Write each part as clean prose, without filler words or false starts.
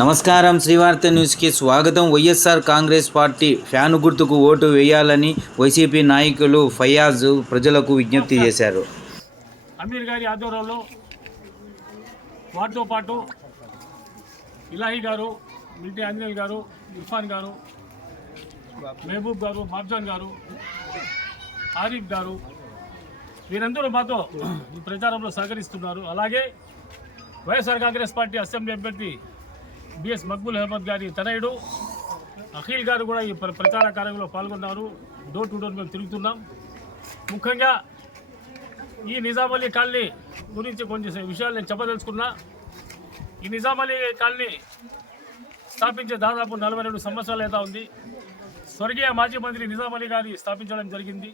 నమస్కారం. శ్రీవార్త న్యూస్కి స్వాగతం. వైఎస్ఆర్ కాంగ్రెస్ పార్టీ ఫ్యాను గుర్తుకు ఓటు వేయాలని వైసీపీ నాయకులు ఫయాజ్ ప్రజలకు విజ్ఞప్తి చేశారు. అమీర్ గారి ఆధ్వర్యంలో వారితో పాటు ఇలాహీ గారు, మిల్టీ ఆంజనేయులు గారు, ఇర్ఫాన్ గారు, మహబూబ్ గారు, బాబ్జాన్ గారు, ఆరిఫ్ గారు వీరందరూ మాతో ఈ ప్రచారంలో సహకరిస్తున్నారు. అలాగే వైఎస్ఆర్ కాంగ్రెస్ పార్టీ అసెంబ్లీ అభ్యర్థి బిఎస్ మక్బూల్ అహ్మద్ గారి తనయుడు అఖిల్ గారు కూడా ఈ ప్రచార కార్యంలో పాల్గొన్నారు. డోర్ టు డోర్ మేము తిరుగుతున్నాం. ముఖ్యంగా ఈ నిజాం అలీ కాలనీ గురించి కొన్ని విషయాలు నేను చెప్పదలుచుకున్నా. ఈ నిజాం అలీ కాలనీ స్థాపించే దాదాపు 42 సంవత్సరాలు అయితే ఉంది. స్వర్గీయ మాజీ మంత్రి నిజాం అలీ గారి స్థాపించడం జరిగింది.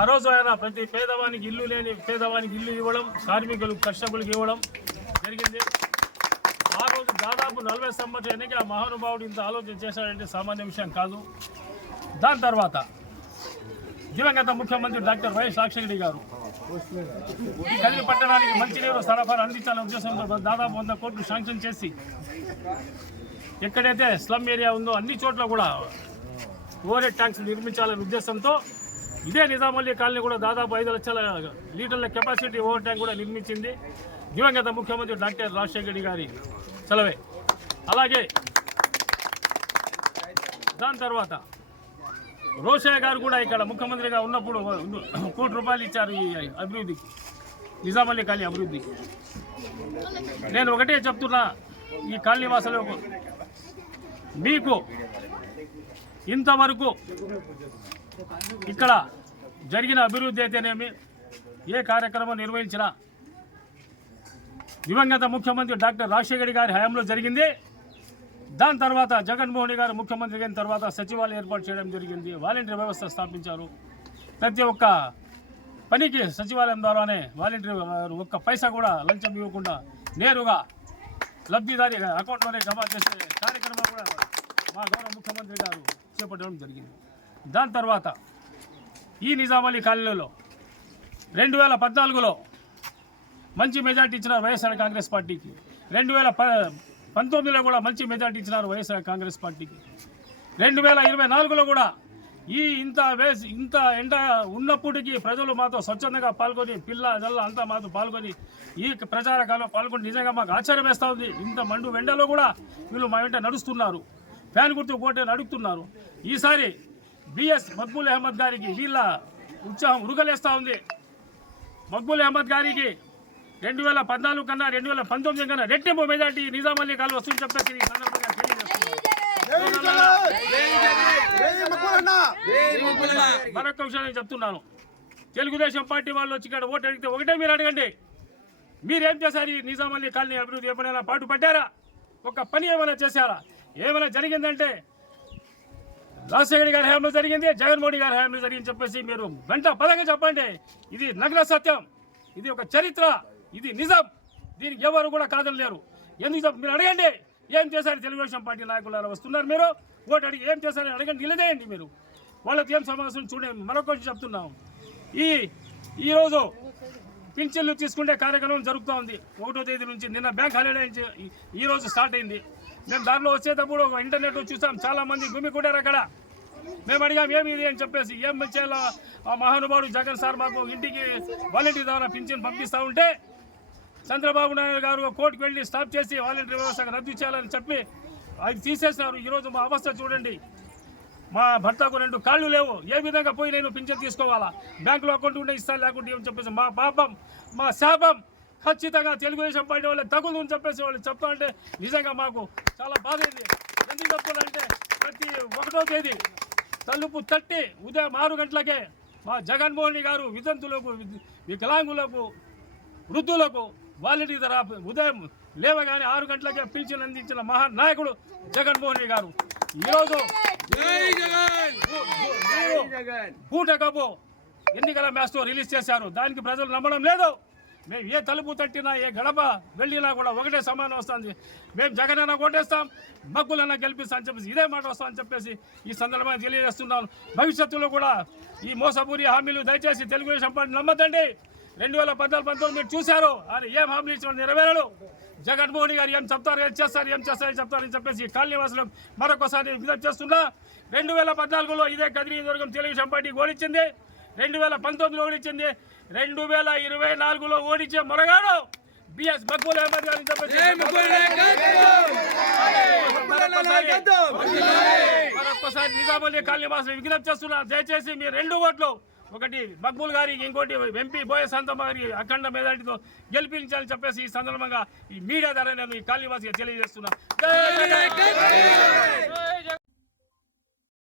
ఆ రోజు ఆయన ప్రతి పేదవానికి ఇల్లు లేని పేదవానికి ఇల్లు ఇవ్వడం, కార్మికులు కర్షకులకు ఇవ్వడం జరిగింది. ఆ రోజు దాదాపు 40 సంవత్సరాలకి ఆ మహానుభావుడు ఇంత ఆలోచన చేశాడంటే సామాన్య విషయం కాదు. దాని తర్వాత దివంగత ముఖ్యమంత్రి డాక్టర్ వైఎస్ రాజశేఖర గారు ఈ కదిరి పట్టణానికి మంచినీరు సరఫరా అందించాలనే ఉద్దేశంతో దాదాపు 100 కోట్లు శాంక్షన్ చేసి ఎక్కడైతే స్లమ్ ఏరియా ఉందో అన్ని చోట్ల కూడా ఓవర్ ట్యాంక్స్ నిర్మించాలనే ఉద్దేశంతో ఇదే నిజాం అలీ కాలనీ కూడా దాదాపు 5 లక్షల లీటర్ల కెపాసిటీ ఓవర్ ట్యాంక్ కూడా నిర్మించింది దివంగత ముఖ్యమంత్రి డాక్టర్ రాజశేఖర గారి చలవే. అలాగే దాని తర్వాత రోషయ్య గారు కూడా ఇక్కడ ముఖ్యమంత్రిగా ఉన్నప్పుడు 1 కోటి రూపాయలు ఇచ్చారు ఈ అభివృద్ధికి, నిజాం అలీ కాలనీ అభివృద్ధికి. నేను ఒకటే చెప్తున్నా, ఈ కాలనీ వాసులకు మీకు ఇంతవరకు ఇక్కడ జరిగిన అభివృద్ధి అయితేనేమి, ఏ కార్యక్రమం నిర్వహించినా దివంగత ముఖ్యమంత్రి డాక్టర్ రాజశేఖర గారి హయాంలో జరిగింది. దాని తర్వాత జగన్మోహన్ గారు ముఖ్యమంత్రి అయిన తర్వాత సచివాలయం ఏర్పాటు చేయడం జరిగింది. వాలంటీర్ వ్యవస్థ స్థాపించారు. ప్రతి ఒక్క పనికి సచివాలయం ద్వారానే వాలంటీర్ ఒక్క పైసా కూడా లంచం ఇవ్వకుండా నేరుగా లబ్ధిదారి అకౌంట్లోనే జమా చేసే కార్యక్రమం కూడా మా గౌరవ ముఖ్యమంత్రి గారు చేపట్టడం జరిగింది. దాని తర్వాత ఈ నిజాం అలీ కాలనీలో 2014లో మంచి మెజార్టీ ఇచ్చినారు వైఎస్ఆర్ కాంగ్రెస్ పార్టీకి. 2019లో కూడా మంచి మెజార్టీ ఇచ్చినారు వైఎస్ఆర్ కాంగ్రెస్ పార్టీకి. 2024లో కూడా ఇంత ఎండ ఉన్నప్పటికీ ప్రజలు మాతో స్వచ్ఛందంగా పాల్గొని పిల్ల జల్ల అంతా మాతో పాల్గొని ఈ ప్రచార కాలంలో పాల్గొని నిజంగా మాకు ఆశ్చర్యం వేస్తూ ఉంది. ఇంత మండు ఎండలో కూడా వీళ్ళు మా వెంట నడుస్తున్నారు, ఫ్యాన్ గుర్తు కోటని అడుగుతున్నారు. ఈసారి బిఎస్ మక్బూల్ అహ్మద్ గారికి వీళ్ళ ఉత్సాహం ఉరుగలేస్తూ ఉంది. మక్బూల్ అహ్మద్ గారికి 2014 కన్నా 2019 కన్నా రెట్టింపు మెజార్టీ నిజాం అలీ కాలనీ వస్తుంది చెప్పేసి ఈ సందర్భంగా మరొక విషయం చెప్తున్నాను. తెలుగుదేశం పార్టీ వాళ్ళు వచ్చి ఇక్కడ ఓటు అడిగితే ఒకటే మీరు అడగండి, మీరేం చేశారు? ఈ నిజాం అలీ కాలనీ అభివృద్ధి ఎప్పుడైనా పాటు పడ్డారా? ఒక పని ఏమైనా చేశారా? ఏమైనా జరిగిందంటే రాజశేఖర గారి హయాంలో జరిగింది, జగన్మోహన్ గారి హయాంలో జరిగింది చెప్పేసి మీరు వెంట పదంగా చెప్పండి. ఇది నగ్న సత్యం, ఇది ఒక చరిత్ర, ఇది నిజం. దీనికి ఎవరు కూడా కాదనలేరు. ఎందుకు మీరు అడగండి, ఏం చేశారు? తెలుగుదేశం పార్టీ నాయకులు వస్తున్నారు, మీరు ఓటు అడిగి ఏం చేశారని అడగండి, నిలదేయండి. మీరు వాళ్ళకి ఏం సమావేశం చూడండి. మరొక చెప్తున్నాం, ఈరోజు పింఛన్లు తీసుకుంటే కార్యక్రమం జరుగుతూ ఉంది. 1వ తేదీ నుంచి నిన్న బ్యాంక్ హాలిడే నుంచి ఈరోజు స్టార్ట్ అయింది. మేము దారిలో వచ్చేటప్పుడు ఇంటర్నెట్ చూసాం, చాలామంది గుమికూడారు అక్కడ. మేము అడిగాం ఏమి ఇది అని చెప్పేసి. ఏం చేయాలో ఆ మహానుభావుడు జగన్ సార్ మాకు ఇంటికి వాలంటీర్ ద్వారా పింఛన్ పంపిస్తూ ఉంటే చంద్రబాబు నాయుడు గారు కోర్టుకు వెళ్ళి స్టాప్ చేసి వాలంటీర్ వ్యవస్థ రద్దు చేయాలని చెప్పి అది తీసేసినారు. ఈరోజు మా అవస్థ చూడండి. మా భర్తకు 2 కాళ్ళు లేవు, ఏ విధంగా పోయి నేను పింఛన్ తీసుకోవాలా? బ్యాంకులో అకౌంట్ ఉంటే ఇస్తాను, లేకుంటే ఏమని చెప్పేసి మా పాపం, మా శాపం ఖచ్చితంగా తెలుగుదేశం పార్టీ వాళ్ళకి తగులుని చెప్పేసి వాళ్ళు చెప్తా ఉంటే నిజంగా మాకు చాలా బాధ అయింది. ఎందుకు చెప్తానంటే ప్రతి 1వ తేదీ తలుపు తట్టి ఉదయం 6 గంటలకే మా జగన్మోహన్ గారు వితంతులకు, వికలాంగులకు, వృద్ధులకు వాలంటీర్ ధర ఉదయం లేవగానే 6 గంటలకే పింఛన్ అందించిన మహానాయకుడు జగన్మోహన్ గారు. ఈరోజు పూటకపు ఎన్నికల మ్యాచ్తో రిలీజ్ చేశారు. దానికి ప్రజలు నమ్మడం లేదు. మేము ఏ తలుపు తట్టినా, ఏ గడప వెళ్ళినా కూడా ఒకటే సమానం వస్తుంది. మేము జగన్ అన్న కొట్టేస్తాం, మక్కులన్నా గెలిపిస్తాం అని చెప్పేసి ఇదే మాట వస్తామని చెప్పేసి ఈ సందర్భంగా తెలియజేస్తున్నాను. భవిష్యత్తులో కూడా ఈ మోసపూరి హామీలు దయచేసి తెలుగుదేశం పార్టీ నమ్మద్దండి. 2014-19 మీరు చూశారు. అది ఏం హామీ ఇచ్చిన నెరవేరాడు. జగన్మోహన్ గారు ఏం చెప్తారు, ఏం చెప్తారని చెప్పేసి కాలనీ వాసులు మరొకసారి విజ్ఞప్తి చేస్తున్నా. 2014లో ఇదే కదిరి నియోజకవర్గం తెలుగుదేశం పార్టీ ఓడించింది, 2019లో ఓడించింది, 2024లో ఓడించే మొరగాడు బిఎస్ మక్బూల్ అహ్మద్ గారు అని చెప్పేసి మరొకసారి నిజామాబాద్ కాలనీ వాసులు విజ్ఞప్తి చేస్తున్నా. దయచేసి మీ 2 ఓట్లు, ఒకటి మక్బూల్ గారికి, ఇంకోటి ఎంపీ బోయే శాంతమ్మ గారికి అఖండ మెజారిటీతో గెలిపించాలని చెప్పేసి ఈ సందర్భంగా ఈ మీడియా ద్వారా నేను ఈ కాళీవాసిగా తెలియజేస్తున్నా.